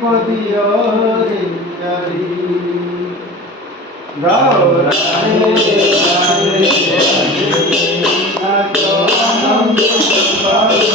পদিও রে চারি গাও রাধে রাধে নাচো আনন্দ পাই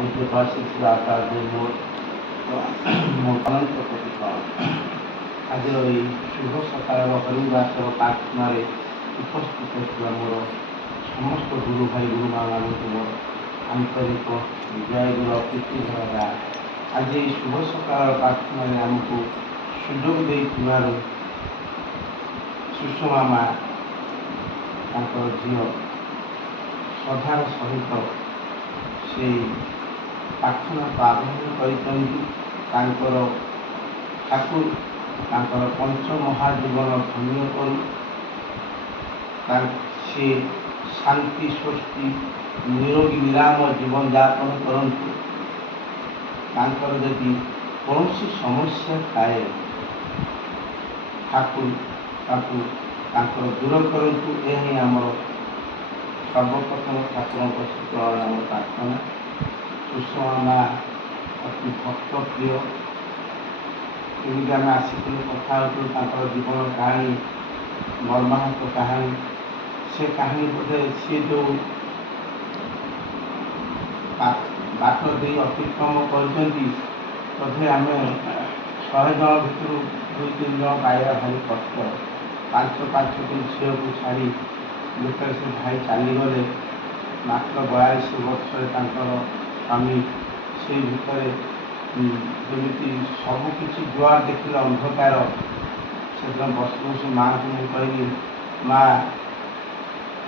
ପୂଜ୍ୟ ଶ୍ରୀ ଆଚାର୍ଯ୍ୟ ମୋ ଅନନ୍ତ କୋଟି ଆଜିର ଏହି ଶୁଭ ସକାଳର ହରିଦାସର ପ୍ରାର୍ଥନାରେ ଉପସ୍ଥିତ ଥିବା ମୋର ସମସ୍ତ ଗୁରୁ ଭାଇ ଗୁରୁମାମାନଙ୍କୁ ମୋର ଆନ୍ତରିକ ଜୟ ଗୁରୁ ପ୍ରୀତି ଭରା ଆଜି ଏହି ଶୁଭ ସକାଳର ପ୍ରାର୍ଥନାରେ ଆମକୁ ସୁଯୋଗ ଦେଇଥିବାରୁ ସୁଷମା ମା ତାଙ୍କର ଝିଅ ଶ୍ରଦ୍ଧାର ସହିତ ସେ ପ୍ରାର୍ଥନାକୁ ଆରମ୍ଭ କରିଛନ୍ତି। ତାଙ୍କର ଠାକୁର ତାଙ୍କର ପଞ୍ଚ ମହାଜୀବନ ଧନ୍ୟ କରୁ, ସେ ଶାନ୍ତି ସ୍ୱସ୍ତି ନିରୋଗୀ ନିରାମ ଜୀବନଯାପନ କରନ୍ତୁ। ତାଙ୍କର ଯଦି କୌଣସି ସମସ୍ୟା ଥାଏ ଠାକୁର ତାକୁ ତାଙ୍କର ଦୂର କରନ୍ତୁ। ଏହା ହିଁ ଆମର ସର୍ବପ୍ରଥମ ଠାକୁରଙ୍କ ଚରଣରେ ଆମର ପ୍ରାର୍ଥନା। ସୁଷମା ମା ଅତି ଭକ୍ତ ପ୍ରିୟ। ଏମିତି ଆମେ ଆସିଥିଲୁ କଥା ହେଉଥିଲୁ ତାଙ୍କର ଜୀବନ କାହାଣୀ, ମର୍ମାହତ କାହାଣୀ। ସେ କାହାଣୀ ବୋଧେ ସିଏ ଯେଉଁ ବାଟ ଦେଇ ଅତିକ୍ରମ କରିଛନ୍ତି, ବୋଧେ ଆମେ 100 ଜଣ ଭିତରୁ 2-3 ଜଣ ପାଇବା ଭାରି କଷ୍ଟ। 5-5ଟି ଝିଅକୁ ଛାଡ଼ି ଯେତେବେଳେ ସେ ଭାଇ ଚାଲିଗଲେ, ମାତ୍ର 42 ବର୍ଷରେ ତାଙ୍କର ସ୍ୱାମୀ, ସେଇ ଭିତରେ ଯେମିତି ସବୁକିଛି ଯୁଆଡ଼େ ଦେଖିଲେ ଅନ୍ଧକାର। ସେଦିନ ବସି ବସି ମାଆଙ୍କୁ ମୁଁ କହିଲି, ମା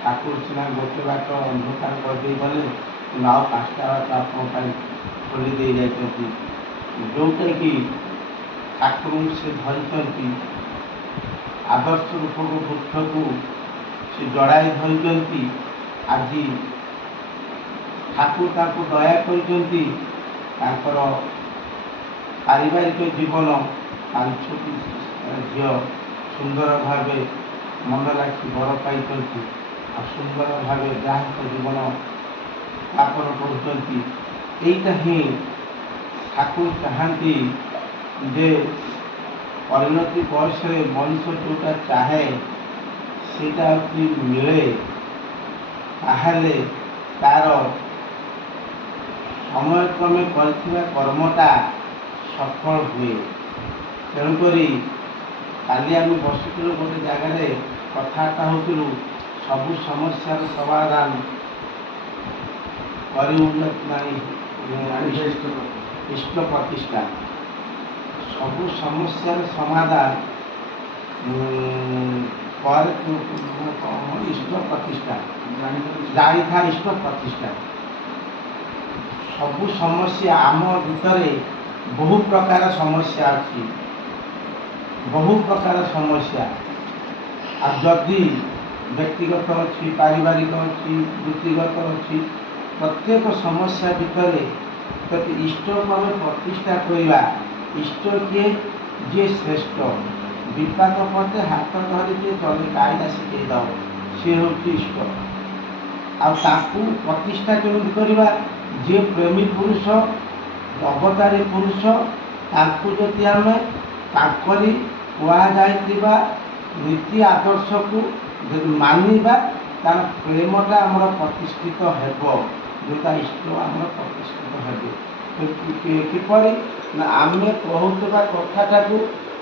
ଠାକୁର ସିନା ଗୋଟେ ବାଟ ଅନ୍ଧକାର କରିଦେଇ ଗଲେ, କିନ୍ତୁ ଆଉ 5ଟା ବାଟ ଆପଣଙ୍କ ପାଇଁ ଖୋଲି ଦେଇ ଯାଇଛନ୍ତି, ଯେଉଁଟାକି ଠାକୁରଙ୍କୁ ସେ ଧରିଛନ୍ତି। ଆଦର୍ଶ ରୂପକ ବୃକ୍ଷକୁ ସେ ଜଡ଼ାଇ ଧରିଛନ୍ତି। ଆଜି ଠାକୁର ତାଙ୍କୁ ଦୟା କରିଛନ୍ତି। ତାଙ୍କର ପାରିବାରିକ ଜୀବନ 5ଟି ଝିଅ ସୁନ୍ଦର ଭାବେ ମନ ଲାଖି ବର ପାଇଛନ୍ତି, ଆଉ ସୁନ୍ଦର ଭାବେ ଯାହାଙ୍କ ଜୀବନ ଯାପନ କରୁଛନ୍ତି। ଏଇଟା ହିଁ ଠାକୁର ଚାହାନ୍ତି ଯେ ପରିଣତି ବୟସରେ ମଣିଷ ଯେଉଁଟା ଚାହେଁ ସେଇଟା ଯଦି ମିଳେ, ତାହେଲେ ତା'ର ସମୟକ୍ରମେ କରିଥିବା କର୍ମଟା ସଫଳ ହୁଏ। ତେଣୁକରି କାଲି ଆମେ ବସିଥିଲୁ ଗୋଟେ ଜାଗାରେ କଥାବାର୍ତ୍ତା ହେଉଥିଲୁ, ସବୁ ସମସ୍ୟାର ସମାଧାନ ଇଷ୍ଟ ପ୍ରତିଷ୍ଠା। ସବୁ ସମସ୍ୟାର ସମାଧାନ ପରେ ଇଷ୍ଟ ପ୍ରତିଷ୍ଠା, ଜାଣିଥା ଇଷ୍ଟ ପ୍ରତିଷ୍ଠା। ସବୁ ସମସ୍ୟା ଆମ ଭିତରେ ବହୁ ପ୍ରକାର ସମସ୍ୟା ଅଛି, ବହୁ ପ୍ରକାର ସମସ୍ୟା। ଆଉ ଯଦି ବ୍ୟକ୍ତିଗତ ଅଛି, ପାରିବାରିକ ଅଛି, ବୃତ୍ତିଗତ ଅଛି, ପ୍ରତ୍ୟେକ ସମସ୍ୟା ଭିତରେ ଯଦି ଇଷ୍ଟକୁ ଆମେ ପ୍ରତିଷ୍ଠା କରିବା, ଇଷ୍ଟ କିଏ? ଯିଏ ଶ୍ରେଷ୍ଠ। ବିପାକ ପଡ଼େ ହାତ ଧରି ଯିଏ ଚଲେ କାଇଦା ଶିଖେଇ ଦେବ, ସିଏ ହେଉଛି ଇଷ୍ଟ। ଆଉ ତାକୁ ପ୍ରତିଷ୍ଠା କେମିତି କରିବା? ଯିଏ ପ୍ରେମୀ ପୁରୁଷ, ଅବତାରୀ ପୁରୁଷ, ତାଙ୍କୁ ଯଦି ଆମେ ତାଙ୍କରି କୁହାଯାଇଥିବା ନୀତି ଆଦର୍ଶକୁ ଯଦି ମାନିବା, ତାର ପ୍ରେମଟା ଆମର ପ୍ରତିଷ୍ଠିତ ହେବ, ଯେଉଁଟା ଇଷ୍ଟ ଆମର ପ୍ରତିଷ୍ଠିତ ହେବ। କିପରି ନା ଆମେ କହୁଥିବା କଥାଟାକୁ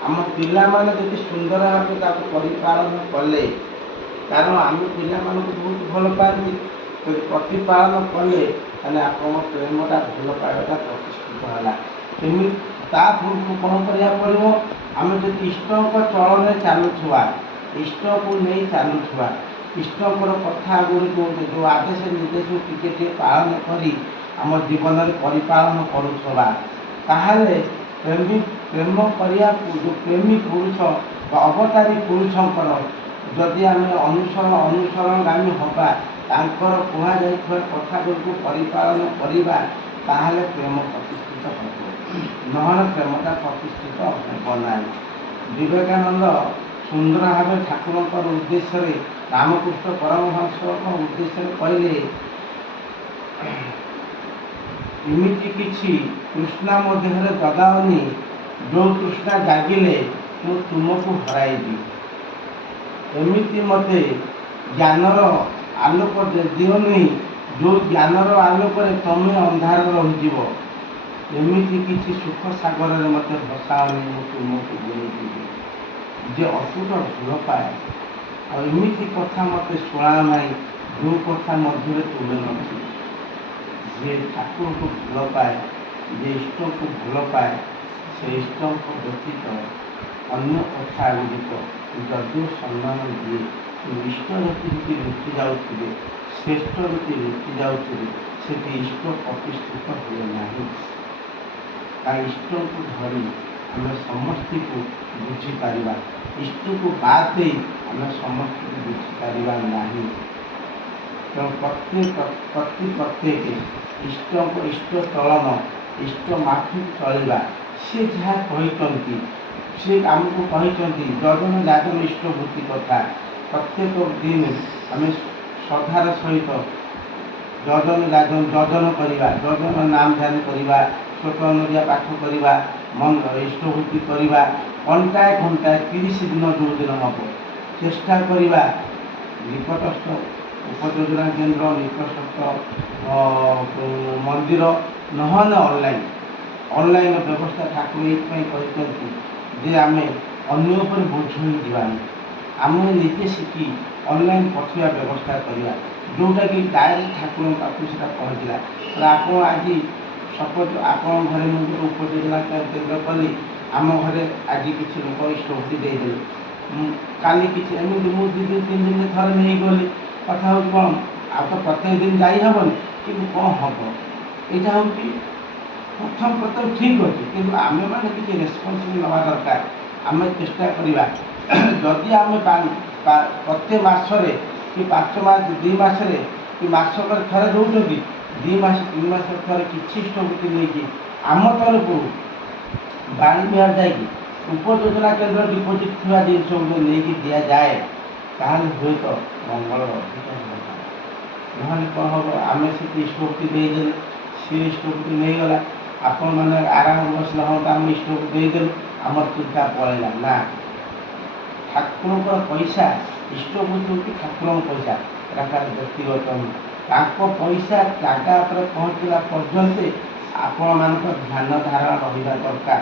ଆମ ପିଲାମାନେ ଯଦି ସୁନ୍ଦର ଭାବେ ତାକୁ ପରିପାଳନ କଲେ, କାରଣ ଆମେ ପିଲାମାନଙ୍କୁ ବହୁତ ଭଲ ପାଆନ୍ତି, ଯଦି ପ୍ରତିପାଳନ କଲେ ତାହେଲେ ଆପଣଙ୍କ ପ୍ରେମଟା ଭଲ ପାଇବାଟା ପ୍ରତିଷ୍ଠିତ ହେଲା। କେମିତି? ତା ପୂର୍ବରୁ କ'ଣ କରିବାକୁ ପଡ଼ିବ? ଆମେ ଯଦି ଇଷ୍ଟଙ୍କ ଚଳନରେ ଚାଲୁଥିବା, ଇଷ୍ଟକୁ ନେଇ ଚାଲୁଥିବା, ଇଷ୍ଟଙ୍କର କଥା ଗୁଡ଼ିକୁ ଯେଉଁ ଆଦେଶ ନିର୍ଦ୍ଦେଶକୁ ଟିକେ ଟିକେ ପାଳନ କରି ଆମ ଜୀବନରେ ପରିପାଳନ କରୁଥିବା, ତାହେଲେ ପ୍ରେମ କରିବାକୁ ଯେଉଁ ପ୍ରେମୀ ପୁରୁଷ ବା ଅବତାରୀ ପୁରୁଷଙ୍କର ଯଦି ଆମେ ଅନୁସରଣଗାମୀ ହେବା, ତାଙ୍କର କୁହାଯାଇଥିବା କଥାଗୁଡ଼ିକୁ ପରିପାଳନ କରିବା, ତାହେଲେ ପ୍ରେମ ପ୍ରତିଷ୍ଠିତ ହେବ। ନହେଲେ ପ୍ରେମଟା ପ୍ରତିଷ୍ଠିତ ହେବ ନାହିଁ। ବିବେକାନନ୍ଦ ସୁନ୍ଦର ଭାବେ ଠାକୁରଙ୍କର ଉଦ୍ଦେଶ୍ୟରେ, ରାମକୃଷ୍ଣ ପରମହଂସଙ୍କ ଉଦ୍ଦେଶ୍ୟରେ କହିଲେ, ଏମିତି କିଛି ତୃଷ୍ଣା ମୋ ଦେହରେ ଜଗାଅନି, ଯେଉଁ ତୃଷ୍ଣା ଜାଗିଲେ ମୁଁ ତୁମକୁ ହରାଇବି। ଏମିତି ମୋତେ ଜ୍ଞାନର ଆଲୋକ ଦିଅନି, ଯେଉଁ ଜ୍ଞାନର ଆଲୋକରେ ତମେ ଅନ୍ଧାର ରହିଯିବ, ଏମିତି କିଛି ସୁଖ ସାଗରରେ ମୋତେ ଭସାଅନି, ମୁଁ ତୁମକୁ ବୁଲେଇଯିବି। ଯେ ଅତୁଟ ଭଲ ପାଏ, ଆଉ ଏମିତି କଥା ମୋତେ ଶୁଣା ନାହିଁ ଯେଉଁ କଥା ମଧ୍ୟରେ ତୁମେ ନଥିବ। ଯିଏ ଠାକୁରଙ୍କୁ ଭଲ ପାଏ, ଯିଏ ଇଷ୍ଟକୁ ଭଲ ପାଏ, ସେ ଇଷ୍ଟଙ୍କ ବ୍ୟତୀତ ଅନ୍ୟ କଥା ଗୁଡ଼ିକ ଯଦିଓ ସମ୍ମାନ ଦିଏ, ଇଷ୍ଟ ଯଦି ଲୁଚି ଯାଉଥିବେ, ଶ୍ରେଷ୍ଠ ଯଦି ଲୁଚି ଯାଉଥିବେ, ସେଠି ଇଷ୍ଟ ପ୍ରତିଷ୍ଠିତ ହୁଏ ନାହିଁ। ତା ଇଷ୍ଟକୁ ଧରି ଆମେ ସମସ୍ତଙ୍କୁ ବୁଝିପାରିବା, ଇଷ୍ଟକୁ ବାଦ ଦେଇ ଆମେ ସମସ୍ତଙ୍କୁ ବୁଝିପାରିବା ନାହିଁ। ତେଣୁ ପ୍ରତ୍ୟେକ ଇଷ୍ଟ ଚଳନ, ଇଷ୍ଟ ମାଫିକ ଚଳିବା। ସେ ଯାହା କହିଛନ୍ତି, ସେ ଆମକୁ କହିଛନ୍ତି ଯଜନ ଯାଜନ ଇଷ୍ଟଭୂତି କଥା। ପ୍ରତ୍ୟେକ ଦିନ ଆମେ ଶ୍ରଦ୍ଧାର ସହିତ ଯଜନ କରିବା, ଯଜନ ନାମ ଧ୍ୟାନ କରିବା, ଛୋଟ ଅନୁଯାୟୀ ପାଠ କରିବା, ଇଷ୍ଟଭୂତି କରିବା। ଘଣ୍ଟାଏ 30 ଦିନ ଯେଉଁ ଦିନ ହେବ ଚେଷ୍ଟା କରିବା ନିକଟସ୍ଥ ଉପଯୋଜନା କେନ୍ଦ୍ର, ନିକଟସ୍ଥ ମନ୍ଦିର, ନହେଲେ ଅନଲାଇନ୍ ବ୍ୟବସ୍ଥା ଠାକୁର ଏଇଥିପାଇଁ କହିଛନ୍ତି ଯେ ଆମେ ଅନ୍ୟ ଉପରେ ବୋଝ ହୋଇଯିବାନି। ଆମେ ନିଜେ ଶିଖି ଅନଲାଇନ୍ ପଠାଇବା ବ୍ୟବସ୍ଥା କରିବା, ଯେଉଁଟାକି ଡାଇରେକ୍ଟ ଠାକୁରଙ୍କ ପାଖକୁ ସେଟା ପହଞ୍ଚିଲା। ଆପଣ ଆଜି ସପୋଜ୍ ଆପଣଙ୍କ ଘରେ ମୁଁ ଗୋଟେ ଉପଯୋଜନା କେନ୍ଦ୍ର କଲି, ଆମ ଘରେ ଆଜି କିଛି ଲୋକ ଇଷ୍ଟଭୂତି ଦେଇଦେଲେ, କାଲି କିଛି ଏମିତି ମୁଁ 2 ଦିନ 3 ଦିନରେ ଥରେ ନେଇଗଲି। କଥା ହେଉଛି କ'ଣ, ଆଉ ତ ପ୍ରତ୍ୟେକ ଦିନ ଯାଇ ହେବନି, କିନ୍ତୁ କ'ଣ ହେବ, ଏଇଟା ହେଉଛି ପ୍ରଥମ ଠିକ୍ ଅଛି। କିନ୍ତୁ ଆମେମାନେ କିଛି ରେସ୍ପନ୍ସିବିଲିଟି ନେବା ଦରକାର। ଆମେ ଚେଷ୍ଟା କରିବା ଯଦି ଆମେ ପ୍ରତ୍ୟେକ ମାସରେ କି 5 ମାସ 2 ମାସରେ କି ମାସକରେ ଥରେ ଦେଉଛନ୍ତି, 2 ମାସ 3 ମାସରେ ଥରେ କିଛି ଇଷ୍ଟଭୂତି ନେଇକି ଆମ ତରଫରୁ ବାଣୀ ବିହାର ଯାଇକି ଉପଯୋଜନା କେନ୍ଦ୍ର ଡିପୋଜିଟ୍ ଥିବା ଜିନିଷ ନେଇକି ଦିଆଯାଏ, ତାହେଲେ ହୁଏତ ମଙ୍ଗଳର ଅଧିକ ହୁଅନ୍ତା। ନହେଲେ କ'ଣ ହେବ, ଆମେ ସେଠି ଇଷ୍ଟଭୂତି ଦେଇଦେଲେ, ସେ ଇଷ୍ଟଭୂତି ନେଇଗଲା, ଆପଣମାନେ ଆରାମ ବସିଲା, ହଁ ଆମେ ଇଷ୍ଟଭୂତି ଦେଇଦେଲୁ, ଆମର ଚିନ୍ତା ପଳେଇଲା। ନା, ଠାକୁରଙ୍କର ପଇସା, ଇଷ୍ଟଭୂତି ହେଉଛି ଠାକୁରଙ୍କ ପଇସା, ଏଟା ଖାଲି ବ୍ୟକ୍ତିଗତ ନୁହେଁ। ତାଙ୍କ ପଇସା ଜାଗା ଉପରେ ପହଞ୍ଚିଲା ପର୍ଯ୍ୟନ୍ତ ଆପଣମାନଙ୍କ ଧ୍ୟାନ ଧାରଣା ରହିବା ଦରକାର।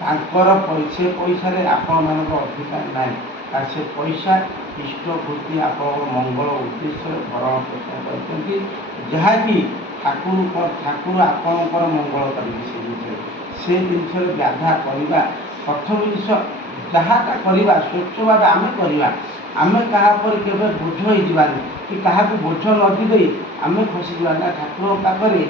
ତାଙ୍କର ସେ ପଇସାରେ ଆପଣମାନଙ୍କ ଅଧିକାର ନାହିଁ। ଆଉ ସେ ପଇସା ଇଷ୍ଟଭୂତି ଆପଣଙ୍କ ମଙ୍ଗଳ ଉଦ୍ଦେଶ୍ୟରେ ଭରଣ ପୋଷଣ କରିଛନ୍ତି, ଯାହାକି ଠାକୁର ଆପଣଙ୍କର ମଙ୍ଗଳ କରିବେ। ସେ ଜିନିଷରେ ବ୍ୟାଧା କରିବା, ପ୍ରଥମ ଜିନିଷ ଯାହାଟା କରିବା ସ୍ୱଚ୍ଛ ଭାବେ ଆମେ କରିବା। ଆମେ କାହା ଉପରେ କେବେ ବୋଝ ହେଇଯିବାନି, କି କାହାକୁ ବୋଝ ନ ଦେଇ ଆମେ ଖସିଯିବା ନା। ଠାକୁରଙ୍କ ପାଖରେ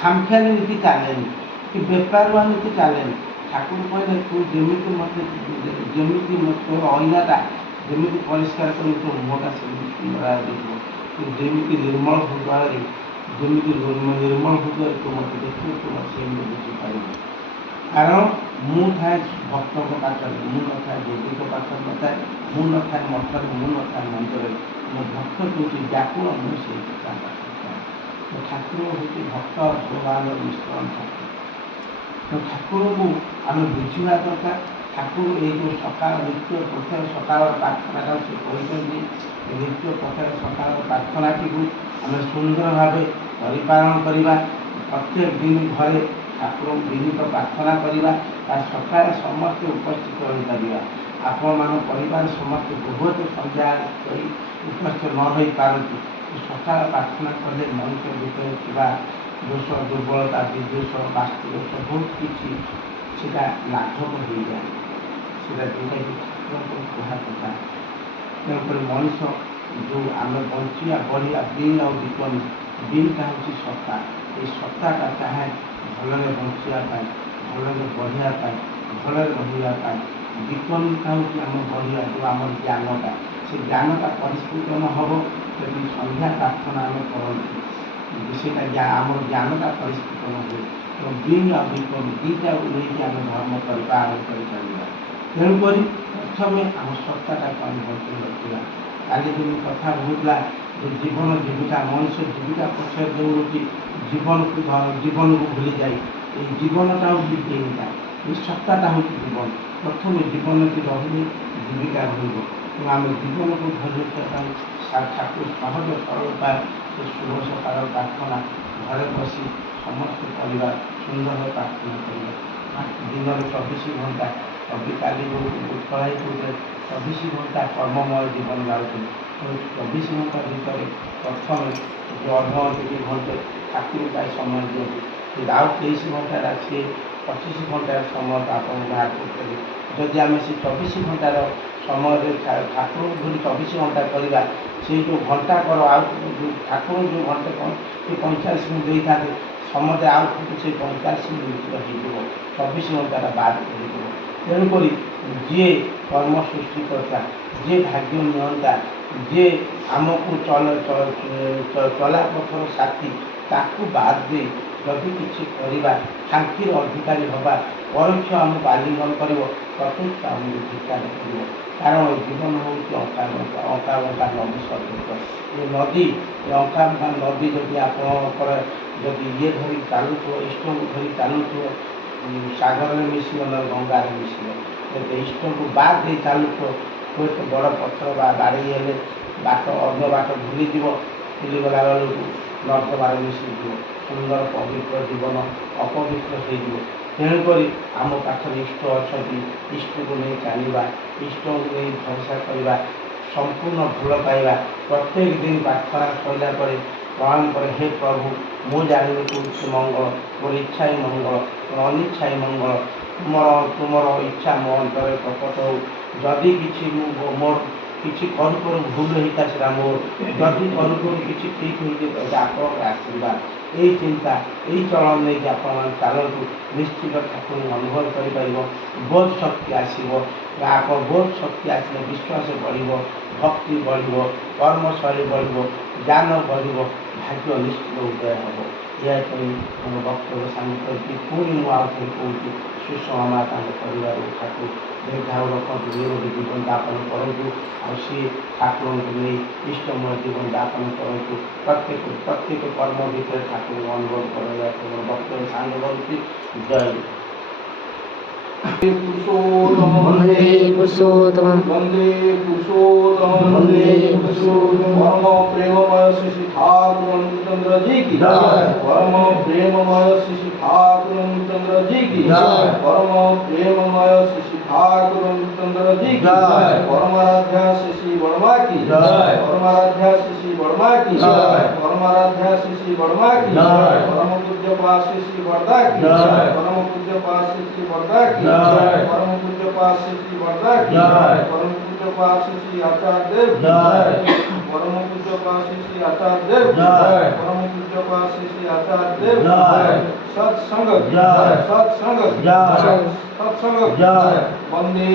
ଖାମଖିଆଲି ନୀତି ଚାଲେନି, କି ବେପାରୁଆ ନୀତି ଚାଲେନି। ଠାକୁର କହିଲେ ତୁ ଯେମିତି ତୋର ଅଇନାଟା ଯେମିତି ପରିଷ୍କାର କରି ତୋ ମୁହଁଟା ସେମିତି ସୁନ୍ଦର ଦେଖିବ, ତୁ ଯେମିତି ନିର୍ମଳ ହୃଦୟରେ ତୁ ମୋତେ ଦେଖିବୁ, ତୁ ମୋତେ ସେମିତି ବୁଝିପାରିବୁ। କାରଣ ମୁଁ ଥାଏ ଭକ୍ତଙ୍କ ପାଖରେ, ମୁଁ ନଥାଏ ଯୋଗୀଙ୍କ ପାଖରେ ନଥାଏ, ମୁଁ ନଥାଏ ମଠରେ, ମୁଁ ନଥାଏ ମନ୍ଦିରରେ। ମୋ ଭକ୍ତ ହେଉଛି ବ୍ୟାକୁଳ, ମୁଁ ସେଇଠି ତା ପାଖରେ ଥାଏ। ତ ଠାକୁର ହେଉଛି ଭକ୍ତ ଭଗବାନର ମିଶ୍ରଣ ଠାକୁର। ତ ଠାକୁରଙ୍କୁ ଆମେ ବୁଝିବା ଦରକାର। ଠାକୁର ଏଇ ଯେଉଁ ସକାଳ ନିତ୍ୟ ପ୍ରତ୍ୟେକ ସକାଳର ପ୍ରାର୍ଥନାଟା ସେ କହିଛନ୍ତି, ନିତ୍ୟ ପ୍ରତ୍ୟେକ ସକାଳର ପ୍ରାର୍ଥନାଟିକୁ ଆମେ ସୁନ୍ଦର ଭାବେ ପରିପାଳନ କରିବା। ପ୍ରତ୍ୟେକ ଦିନ ଘରେ ଠାକୁରଙ୍କୁ ବିନୀତ ପ୍ରାର୍ଥନା କରିବା, ତା ସକାଳେ ସମସ୍ତେ ଉପସ୍ଥିତ ରହିପାରିବା। ଆପଣମାନଙ୍କ ପରିବାର ସମସ୍ତେ ବହୁତ ସନ୍ଧ୍ୟା କରି ଉପସ୍ଥିତ ନ ରହିପାରନ୍ତି, ସକାଳ ପ୍ରାର୍ଥନା କଲେ ମଣିଷ ଭିତରେ ଥିବା ଦୋଷ, ଦୁର୍ବଳତା, ବିଦ୍ୱେଷ, ବାସ୍ତୁଦୋଷ ବହୁତ କିଛି ସେଟା ଲାଘବ ହୋଇଯାଏ। ସେଟା ଯେଉଁଟାକି ଠାକୁରଙ୍କ କୁହା କଥା। ତେଣୁକରି ମଣିଷ ଯେଉଁ ଆମେ ବଞ୍ଚିବା ବଢ଼ିବା, ବିନ୍ ଆଉ ବିକନ, ବିନ୍ଟା ହେଉଛି ସତ୍ତା। ଏଇ ସତ୍ତାଟା ଚାହେଁ ଭଲରେ ବଞ୍ଚିବା ପାଇଁ, ଭଲରେ ବଢ଼ିବା ପାଇଁ, ଭଲରେ ରହିବା ପାଇଁ। ବିକନଟା ହେଉଛି ଆମ ବଢ଼ିବା, ଯେଉଁ ଆମର ଜ୍ଞାନଟା, ସେ ଜ୍ଞାନଟା ପରିସ୍ଫୁଟନ ହେବ ଯଦି ସନ୍ଧ୍ୟା ପ୍ରାର୍ଥନା ଆମେ କରନ୍ତି, ସେଇଟା ଆମର ଜ୍ଞାନଟା ପରିସ୍ଫୁଟନ ହୁଏ। ତେଣୁ ବିନ୍ ଆଉ ବିକନ ଦୁଇଟାକୁ ନେଇକି ଆମେ ଧର୍ମ କରିବା, ଆରମ୍ଭ କରିପାରିବା। ତେଣୁକରି ପ୍ରଥମେ ଆମ ସତ୍ତାଟାକୁ ଆମେ ବଞ୍ଚେଇ ରଖିବା। କାଲି ଯେମିତି କଥା ହେଉଥିଲା ଯେ ଜୀବନ ଜୀବିକା, ମଣିଷ ଜୀବିକା ପଛରେ ଦୌଡ଼ୁଛି, ଜୀବନକୁ ଭୁଲିଯାଇ। ଏଇ ଜୀବନଟା ହେଉଛି ବିନ୍ଟା, ଏଇ ସତ୍ତାଟା ହେଉଛି ଜୀବନ। ପ୍ରଥମେ ଜୀବନଟି ରହିଲେ ଜୀବିକା ରହିବ। ତେଣୁ ଆମେ ଜୀବନକୁ ଧରି ରଖିବା ପାଇଁ ଠାକୁର ସହଜ ସରଳ ଉପାୟ এই শুভ সকাল প্রার্থনা ঘরে বসি সমস্ত পরিবার সুন্দর ভাবে প্রার্থনা করিবে। দিনের 24 ঘণ্টা অবিকালী উৎকଳାয়িত হতে 24 ঘণ্টা কর্মময় জীবন যাଉଥିଲେ। 24 ঘণ্টা ভিତରେ ପ୍ରଥମେ ଯେଉଁ ଅଧଘଣ୍ଟେ କି ଘଣ୍ଟେ ଠାକୁର ପାଇଁ ସମୟ ଦିଅନ୍ତି। ଆଉ 23 ଘଣ୍ଟାଟା ସିଏ 25 ଘଣ୍ଟାର ସମୟ ଆପଣଙ୍କୁ ବାହାର କରୁଛନ୍ତି। ଯଦି ଆମେ ସେ 24 ଘଣ୍ଟାର ସମୟରେ ଠାକୁରଙ୍କୁ ଧରି 24 ଘଣ୍ଟା କରିବା, ସେଇ ଯେଉଁ ଘଣ୍ଟାକର ଆଉ ଯେଉଁ ଠାକୁର ଯେଉଁ ଘଣ୍ଟେ 45 ମିନିଟ୍ ଦେଇଥାନ୍ତି, ସମସ୍ତେ ଆଉ ସେ 45 ମିନିଟ୍ ହେଇଯିବ, 24 ଘଣ୍ଟାଟା ବାଦ କରିଯିବ। ତେଣୁକରି ଯିଏ କର୍ମ ସୃଷ୍ଟିକର୍ତ୍ତା, ଯିଏ ଭାଗ୍ୟ ନିଅନ୍ତା, ଯିଏ ଆମକୁ ଚଲା ପଥର ସାଥୀ, ତାକୁ ବାଦ ଦେଇ ଯଦି କିଛି କରିବା, ଶାନ୍ତିର ଅଧିକାରୀ ହେବା, ପରୋକ୍ଷ ଆମକୁ ଆଲିଙ୍ଗନ କରିବ, ପ୍ରତ୍ୟକ୍ଷ ଆମକୁ ଧିକ୍କାର କରିବ। କାରଣ ଜୀବନ ହେଉଛି ଅଙ୍କା ନଦୀ ସଦୃଶ। ଏ ନଦୀ, ଅଙ୍କା ନଦୀ ଯଦି ଆପଣଙ୍କର ଯଦି ଇଏ ଧରି ଚାଲୁଥିବ, ଇଷ୍ଟକୁ ଧରି ଚାଲୁଥିବ, ସାଗରରେ ମିଶିବ ନହେଲେ ଗଙ୍ଗାରେ ମିଶିବ। ଯଦି ଇଷ୍ଟକୁ ବାଦ ଦେଇ ଚାଲୁଥିବ, ହୁଏତ ବଡ଼ ପଥର ବା ବାଡ଼େଇ ହେଲେ ବାଟ ଅନ୍ୟ ବାଟ ଭୁଲିଯିବ, ଭୁଲିଗଲା ବେଳକୁ ନର୍ଦ୍ଦମାରେ ମିଶିଯିବ। ସୁନ୍ଦର ପବିତ୍ର ଜୀବନ ଅପବିତ୍ର ହେଇଯିବ। ତେଣୁକରି ଆମ ପାଖରେ ଇଷ୍ଟ ଅଛନ୍ତି, ଇଷ୍ଟକୁ ନେଇ ଚାଲିବା, ଇଷ୍ଟକୁ ନେଇ ଭରସା କରିବା, ସମ୍ପୂର୍ଣ୍ଣ ଭଲ ପାଇବା। ପ୍ରତ୍ୟେକ ଦିନ ପ୍ରାର୍ଥନା ସରିଲା ପରେ ପ୍ରଣାମ ପରେ, ହେ ପ୍ରଭୁ, ମୁଁ ଜାଣିବି କରୁଛି ମଙ୍ଗଳ, ମୋର ଇଚ୍ଛା ହିଁ ମଙ୍ଗଳ, ମୋର ଅନିଚ୍ଛା ହିଁ ମଙ୍ଗଳ। ତୁମର ଇଚ୍ଛା ମୋ ଅନ୍ତରରେ ପ୍ରକଟ ହେଉ। ଯଦି କିଛି ମୋର କିଛି କରୁ କରୁ ଭୁଲ ହେଇତା ସେଟା ମୋର, ଯଦି କରୁ କରୁ କିଛି ଠିକ୍ ହେଇଯିବ, ଏଇଟା ଆପଣଙ୍କର ଆଶୀର୍ବାଦ। ଏଇ ଚିନ୍ତା, ଏଇ ଚଳନ ନେଇକି ଆପଣମାନେ ଚାଲନ୍ତୁ, ନିଶ୍ଚିତ ଠାକୁରଙ୍କୁ ଅନୁଭବ କରିପାରିବ। ବୋଧ ଶକ୍ତି ଆସିବ, ଆପଣ ବୋଧ ଶକ୍ତି ଆସିଲେ ବିଶ୍ୱାସ ବଢ଼ିବ, ଭକ୍ତି ବଢ଼ିବ, କର୍ମଶୈଳୀ ବଢ଼ିବ, ଜ୍ଞାନ ବଢ଼ିବ, ଭାଗ୍ୟ ନିଶ୍ଚିତ ଉଦୟ ହେବ। ଏହା କହି ମୋର ବକ୍ତବ୍ୟ ସାଙ୍ଗ କରିକି ପୁଣି ମୁଁ ଆଉ ଥରେ କହୁଛି, ସୁଷମା ତାଙ୍କ ପରିବାର ଠାକୁର ଦୀର୍ଘାୟୁ ରଖନ୍ତୁ, ନିରୋଗୀ ଜୀବନ ଯାପନ କରନ୍ତୁ, ଆଉ ସିଏ ଠାକୁରଙ୍କୁ ନେଇ ଇଷ୍ଟମୟ ଜୀବନ ଯାପନ କରନ୍ତୁ। ପ୍ରତ୍ୟେକ କର୍ମ ଭିତରେ ଠାକୁରଙ୍କୁ ଅନୁଭବ କରାଯାଏ। ମୋର ବକ୍ତବ୍ୟ ସାଙ୍ଗ କରୁଛି। ଜୟ वन्दे पुरुषोत्तमं वन्दे पुरुषोत्तम वन्दे पुरुषोत्तमं परम प्रेममय श्री ठाकुर चंद्र जी की जय। परम प्रेममय श्री ठाकुर चंद्र जी की जय। परम प्रेममय श्री ठाकुर चंद्र जी की जय। परमाराध्या श्री वर्मा की जय। परमाराध्या श्री वर्मा की जय। परमाराध्या श्री वर्मा की जय। परम पूज्य पास श्री वर्धा की जय। परम पूज्य पास श्री वर्धा की जय। परम पूज्य पास श्री वर्धा की जय। परम पूज्य पास श्री आचार्य देव की जय। परम पूज्य पास श्री आचार्य देव की जय। परम पूज्य पास श्री आचार्य देव की जय। सत्संग जय। सत्संग जय। सत्संग जय। वंदे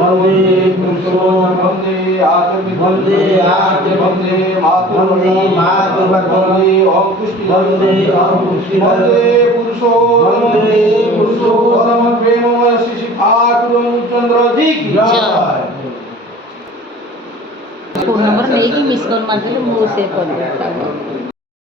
वन्दे पुरुषोत्तमं वंदे आचार्य वन्दे आचार्य वंदे मातृ वन्दे मातृवन्दे वंदे ओम पुष्टि वन्दे ओम पुष्टि वंदे पुरुषोत्तम वन्दे पुरुषोत्तम परम प्रेममय श्री ठाकुर चंद्र जी की जय। फोन नंबर नहीं कि मिस कॉल मारते मुझे सेव कर दो।